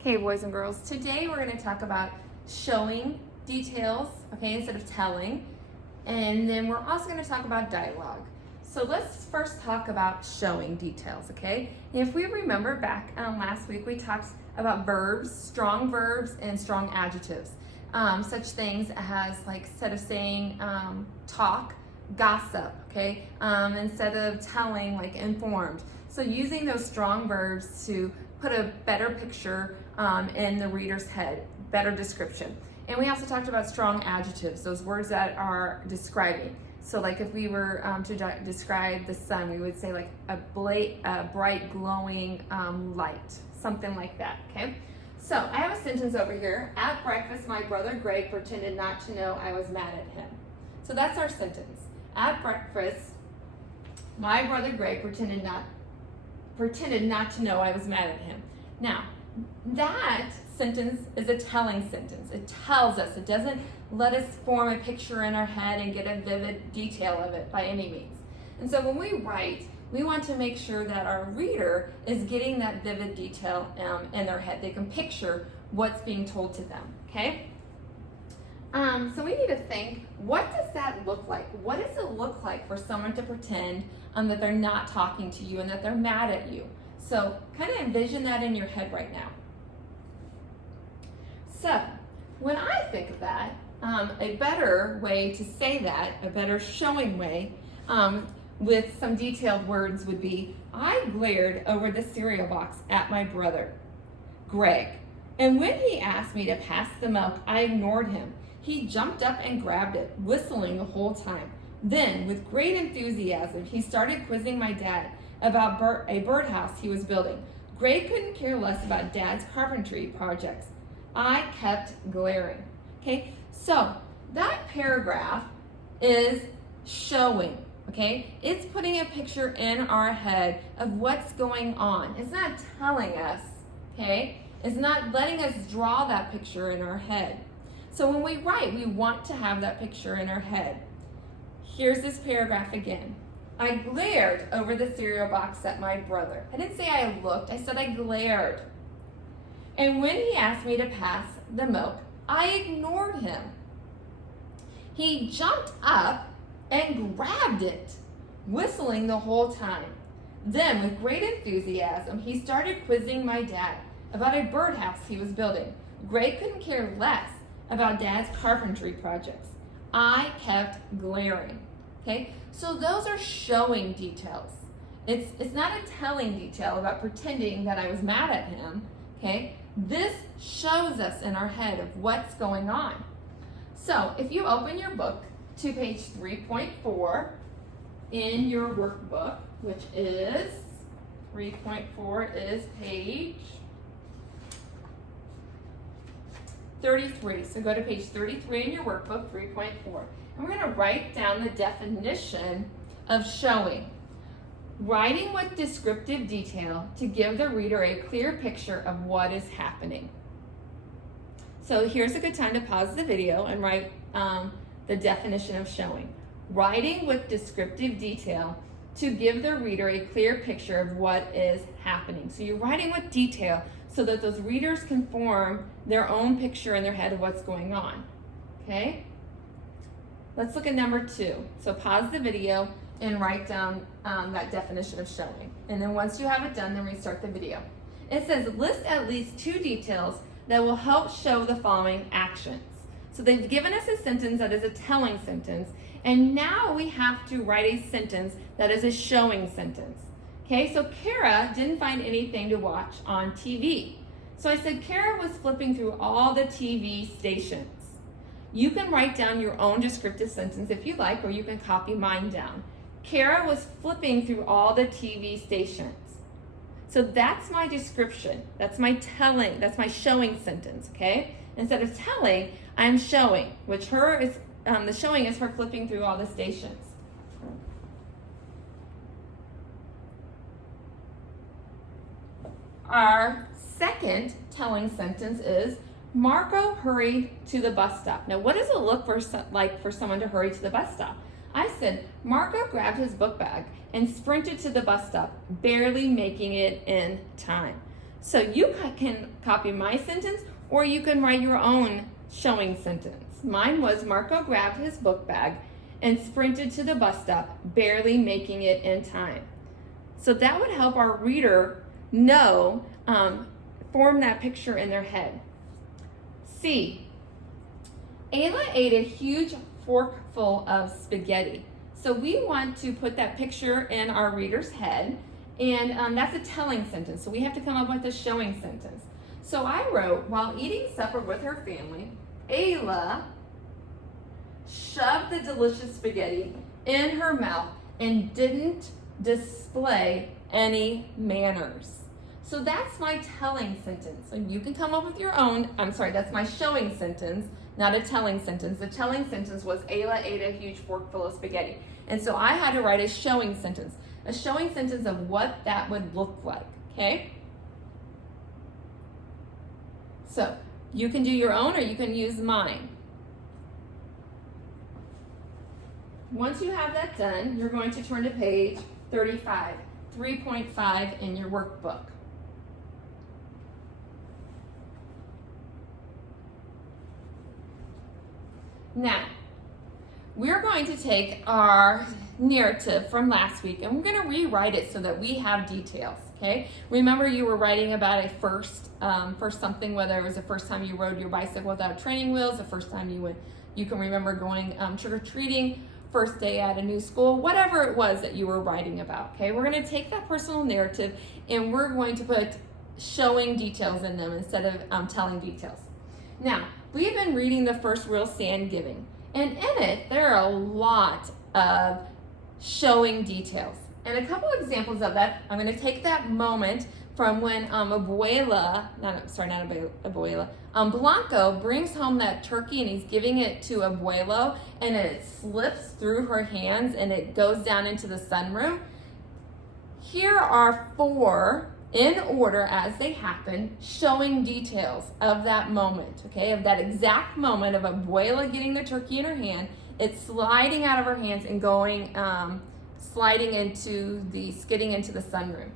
Okay, boys and girls, today we're going to talk about showing details, okay, instead of telling. And then we're also going to talk about dialogue. So let's first talk about showing details, okay? If we remember back last week, we talked about verbs, strong verbs, and strong adjectives. Such things as, like, instead of saying talk, gossip, okay? Instead of telling, like informed. So using those strong verbs to put a better picture in the reader's head, better description. And we also talked about strong adjectives, those words that are describing. So like if we were to describe the sun, we would say like a bright glowing light, something like that, okay? So I have a sentence over here. At breakfast, my brother Greg pretended not to know I was mad at him. So that's our sentence. At breakfast, my brother Greg pretended not to know I was mad at him. Now, that sentence is a telling sentence. It tells us. It doesn't let us form a picture in our head and get a vivid detail of it by any means. And so when we write, we want to make sure that our reader is getting that vivid detail in their head. They can picture what's being told to them, okay? So we need to think, what does that look like? What does it look like for someone to pretend that they're not talking to you and that they're mad at you? So kind of envision that in your head right now. So when I think of that, a better way to say that, a better showing way with some detailed words would be, I glared over the cereal box at my brother, Greg. And when he asked me to pass the milk, I ignored him. He jumped up and grabbed it, whistling the whole time. Then, with great enthusiasm, he started quizzing my dad about a birdhouse he was building. Greg couldn't care less about Dad's carpentry projects. I kept glaring. Okay, so that paragraph is showing, okay? It's putting a picture in our head of what's going on. It's not telling us, okay? It's not letting us draw that picture in our head. So when we write, we want to have that picture in our head. Here's this paragraph again. I glared over the cereal box at my brother. I didn't say I looked, I said I glared. And when he asked me to pass the milk, I ignored him. He jumped up and grabbed it, whistling the whole time. Then, with great enthusiasm, he started quizzing my dad about a birdhouse he was building. Greg couldn't care less about Dad's carpentry projects. I kept glaring. Okay, so those are showing details. It's not a telling detail about pretending that I was mad at him. Okay, this shows us in our head of what's going on. So if you open your book to page 3.4 in your workbook, which is 3.4 is page 33. So go to page 33 in your workbook, 3.4. And we're going to write down the definition of showing. Writing with descriptive detail to give the reader a clear picture of what is happening. So here's a good time to pause the video and write the definition of showing. Writing with descriptive detail to give the reader a clear picture of what is happening. So you're writing with detail so that those readers can form their own picture in their head of what's going on. Okay? Let's look at number 2. So pause the video and write down that definition of showing. And then once you have it done, then restart the video. It says, list at least 2 details that will help show the following actions. So they've given us a sentence that is a telling sentence, and now we have to write a sentence that is a showing sentence. Okay, so Kara didn't find anything to watch on TV. So I said Kara was flipping through all the TV stations. You can write down your own descriptive sentence if you like, or you can copy mine down. Kara was flipping through all the TV stations. So that's my description. That's my telling. That's my showing sentence, okay? Instead of telling, I'm showing, which the showing is her flipping through all the stations. Our second telling sentence is, Marco hurried to the bus stop. Now, what does it look like for someone to hurry to the bus stop? I said, Marco grabbed his book bag and sprinted to the bus stop, barely making it in time. So you can copy my sentence, or you can write your own showing sentence. Mine was, Marco grabbed his book bag and sprinted to the bus stop, barely making it in time. So that would help our reader know, form that picture in their head. C, Ayla ate a huge forkful of spaghetti. So we want to put that picture in our reader's head, and that's a telling sentence. So we have to come up with a showing sentence. So I wrote, while eating supper with her family, Ayla shoved the delicious spaghetti in her mouth and didn't display any manners. So that's my telling sentence. And you can come up with your own. That's my showing sentence, not a telling sentence. The telling sentence was, Ayla ate a huge forkful of spaghetti. And so I had to write a showing sentence of what that would look like, okay? So you can do your own, or you can use mine. Once you have that done, you're going to turn to page 35, 3.5 in your workbook. Now, we're going to take our narrative from last week and we're going to rewrite it so that we have details, okay? Remember, you were writing about a first something, whether it was the first time you rode your bicycle without training wheels, the first time you can remember going trick-or-treating, first day at a new school, whatever it was that you were writing about, okay? We're going to take that personal narrative and we're going to put showing details in them instead of telling details. Now, we've been reading the first real sand giving, and in it, there are a lot of showing details. And a couple examples of that, I'm going to take that moment from when Blanco brings home that turkey and he's giving it to Abuelo, and it slips through her hands and it goes down into the sunroom. Here are 4, in order as they happen, showing details of that moment, okay, of that exact moment of Abuela getting the turkey in her hand, it's sliding out of her hands and going, skidding into the sunroom.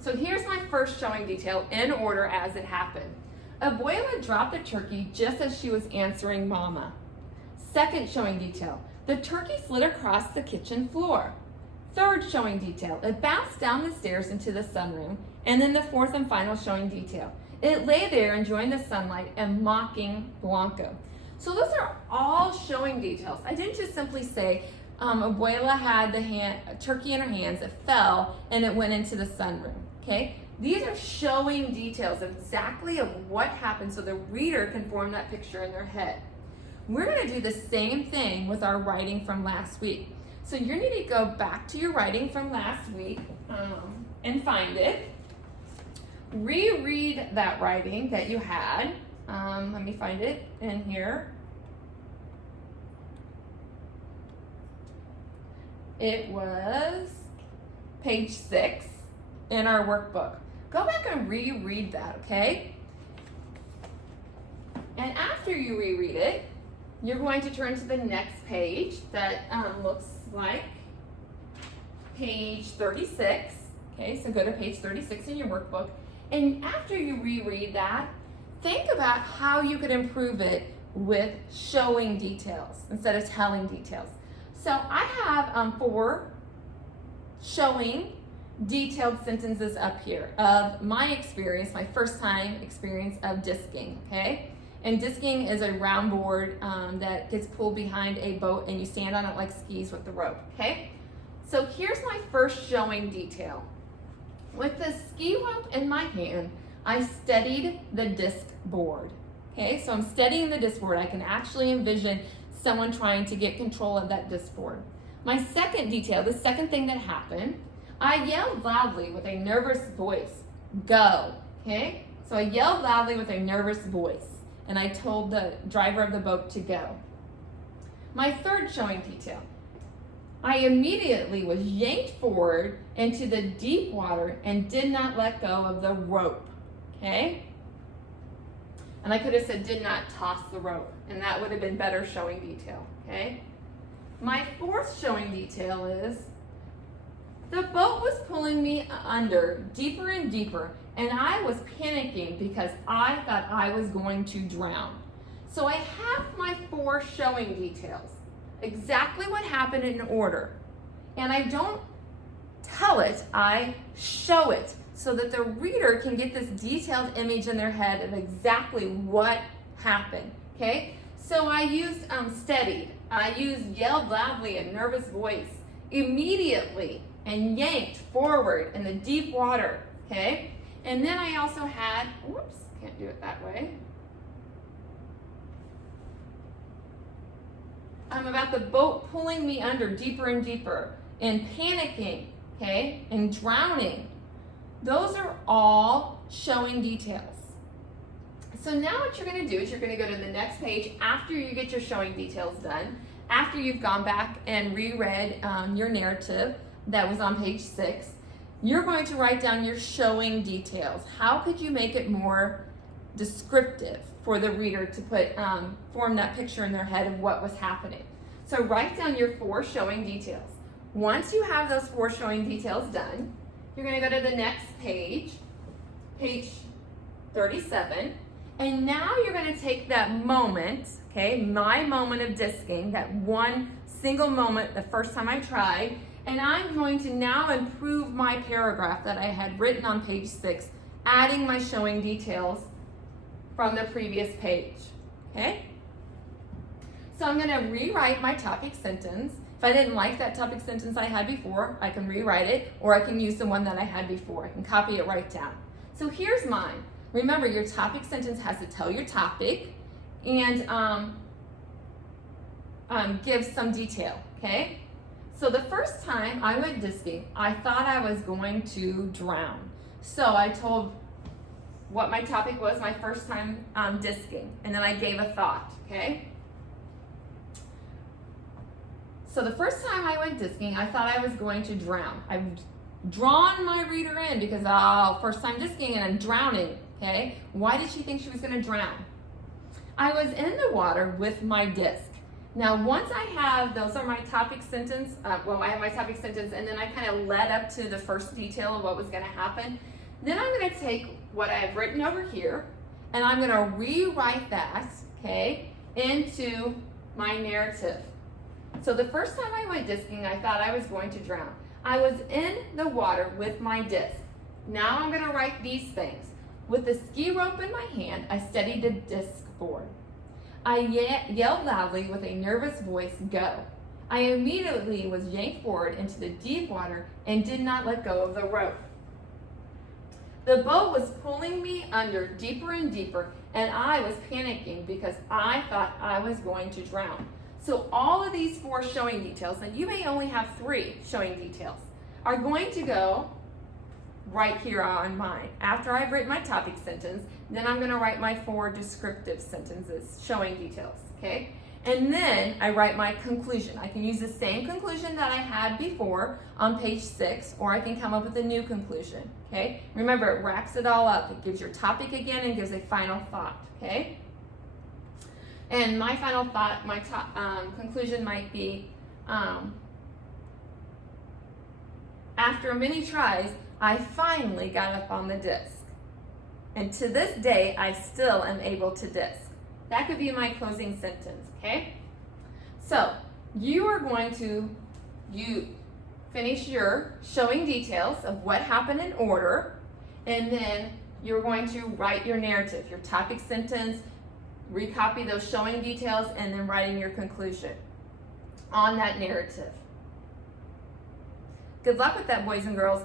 So here's my first showing detail in order as it happened. Abuela dropped the turkey just as she was answering Mama. Second showing detail, the turkey slid across the kitchen floor. Third showing detail, it bounced down the stairs into the sunroom. And then the fourth and final showing detail, it lay there enjoying the sunlight and mocking Blanco. So those are all showing details. I didn't just simply say, Abuela had the turkey in her hands, it fell, and it went into the sunroom, okay? These are showing details exactly of what happened so the reader can form that picture in their head. We're going to do the same thing with our writing from last week. So you need to go back to your writing from last week and find it. Reread that writing that you had. Let me find it in here. It was page 6 in our workbook. Go back and reread that, okay? And after you reread it, you're going to turn to the next page that looks like page 36. Okay, so go to page 36 in your workbook. And after you reread that, think about how you could improve it with showing details instead of telling details. So I have 4 showing detailed sentences up here of my experience, my first time experience of disking, okay? And disking is a round board that gets pulled behind a boat and you stand on it like skis with the rope, okay? So here's my first showing detail. With the ski rope in my hand, I steadied the disc board, okay? So I'm steadying the disc board. I can actually envision someone trying to get control of that disc board. My second detail, the second thing that happened, I yelled loudly with a nervous voice, go, okay? So I yelled loudly with a nervous voice, and I told the driver of the boat to go. My third showing detail, I immediately was yanked forward into the deep water and did not let go of the rope, okay? And I could have said did not toss the rope, and that would have been better showing detail, okay? My fourth showing detail is the boat was pulling me under deeper and deeper, and I was panicking because I thought I was going to drown. So I have my 4 showing details, exactly what happened in order. And I don't tell it, I show it so that the reader can get this detailed image in their head of exactly what happened, okay? So I used steadied, I used yelled loudly and nervous voice, immediately, and yanked forward in the deep water, okay? And then I also had, whoops, can't do it that way. I'm about the boat pulling me under deeper and deeper, and panicking, okay, and drowning. Those are all showing details. So now what you're going to do is you're going to go to the next page after you get your showing details done, after you've gone back and reread your narrative that was on page 6. You're going to write down your showing details. How could you make it more descriptive for the reader to form that picture in their head of what was happening? So write down your 4 showing details. Once you have those 4 showing details done, you're going to go to the next page, page 37, and now you're going to take that moment, okay, my moment of disking, that one single moment the first time I tried, and I'm going to now improve my paragraph that I had written on page 6, adding my showing details from the previous page, okay? So I'm going to rewrite my topic sentence. If I didn't like that topic sentence I had before, I can rewrite it, or I can use the one that I had before. I can copy it right down. So here's mine. Remember, your topic sentence has to tell your topic and give some detail, okay? So the first time I went disking, I thought I was going to drown. So I told what my topic was my first time disking, and then I gave a thought, okay? So the first time I went disking, I thought I was going to drown. I've drawn my reader in because, first time disking and I'm drowning, okay? Why did she think she was going to drown? I was in the water with my disc. Now, once I have, those are my topic sentence, I have my topic sentence, and then I kind of led up to the first detail of what was going to happen. Then I'm going to take what I've written over here, and I'm going to rewrite that, okay, into my narrative. So the first time I went disking, I thought I was going to drown. I was in the water with my disc. Now I'm going to write these things. With the ski rope in my hand, I steadied the disc board. I yelled loudly with a nervous voice, "Go." I immediately was yanked forward into the deep water and did not let go of the rope. The boat was pulling me under deeper and deeper, and I was panicking because I thought I was going to drown. So all of these 4 showing details, and you may only have 3 showing details, are going to go right here on mine. After I've written my topic sentence, then I'm going to write my 4 descriptive sentences, showing details, okay? And then I write my conclusion. I can use the same conclusion that I had before on page 6, or I can come up with a new conclusion, okay? Remember, it wraps it all up. It gives your topic again and gives a final thought, okay? And my final thought, my conclusion might be, after many tries, I finally got up on the disc. And to this day, I still am able to disc. That could be my closing sentence, okay? So, you are going to finish your showing details of what happened in order, and then you're going to write your narrative, your topic sentence, recopy those showing details, and then writing your conclusion on that narrative. Good luck with that, boys and girls.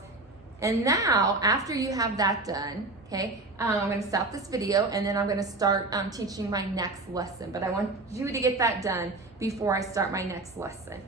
And now, after you have that done, okay, I'm going to stop this video, and then I'm going to start teaching my next lesson. But I want you to get that done before I start my next lesson.